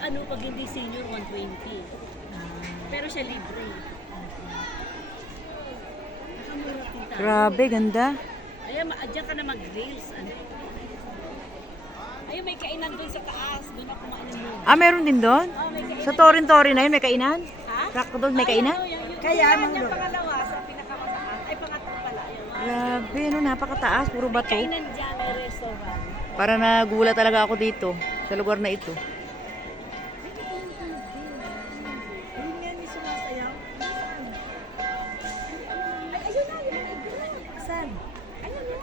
Ano, pag hindi senior, 120. Pero siya libre. Nakamura pinta. Grabe, ganda. Ayan, diyan ka na mag-reels. Ano? Ayun, may kainan doon sa taas. Doon ako kumain ng Ah, meron din doon? Oh, may kainan. Sa Torin-Torin na yun, may kainan? Ha? Rock doon, may kainan? Kaya, yung pangalawa sa pinakamataas. Ay, pangatlo pala. Ayun. Grabe, no, napakataas, puro May bato. kainan dyan, may restaurant. Para nagulat talaga ako dito, sa lugar na ito. Ayun nga, may sumasayaw. Ay, ayun na, yun na. Saan? Ayun na.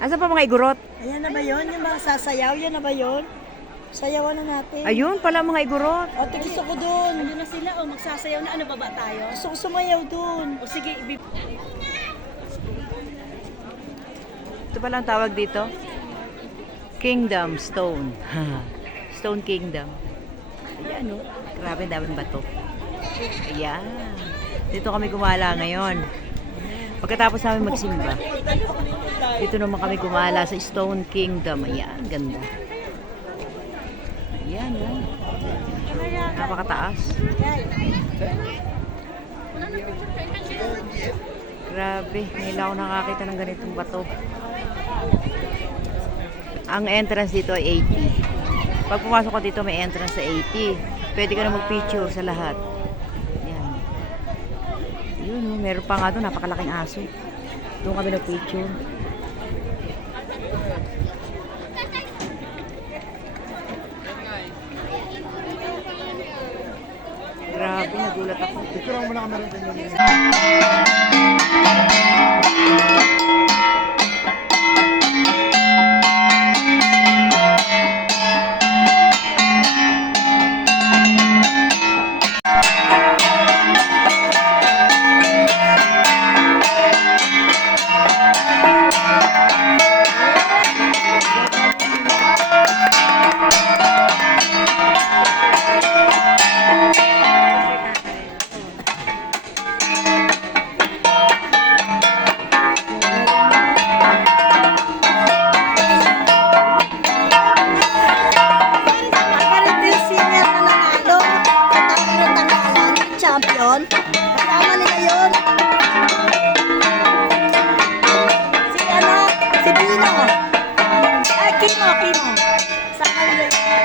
Asa pa mga igurot? Ayan na ba yun? Yung mga sasayaw, yan na ba yun? Sayawan na natin. Ayun pala mga igurot. Ate, gusto ko dun. Ano na sila? O, magsasayaw na. Ano, baba tayo? Gusto ko sumayaw dun. O sige, Ito pala ang tawag dito? Kingdom Stone. Stone Kingdom. Ayan, no? Grabe, daming bato. Ayan. Dito kami gumala ngayon. Pagkatapos namin magsimba, dito naman kami gumala sa Stone Kingdom. Ayan, ganda. Ayan, no? Napakataas. Grabe, ngayon ako nakakita ng ganitong bato. Ang entrance dito ay 80. Pag pumasok ka dito, may entrance sa 80. Pwede ka na mag-picture sa lahat. Ayan. Yun, oh, meron pa nga doon, napakalaking aso. Doon kami nag-picture. Grabe, nagulat ako. Picture mo na kami rin. champion. Kasama nila yun. Si ano? Si Pino. Ay, Kimo. Kasama nila yun.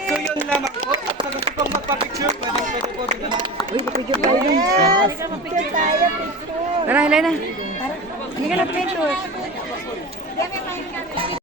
So yun lamang po. At sa gusto pong magpa-picture, pwede po dito na. Uy, papicture tayo dun. Yes, picture tayo, picture. Tara, hilay na. Tara. Hindi ka na picture.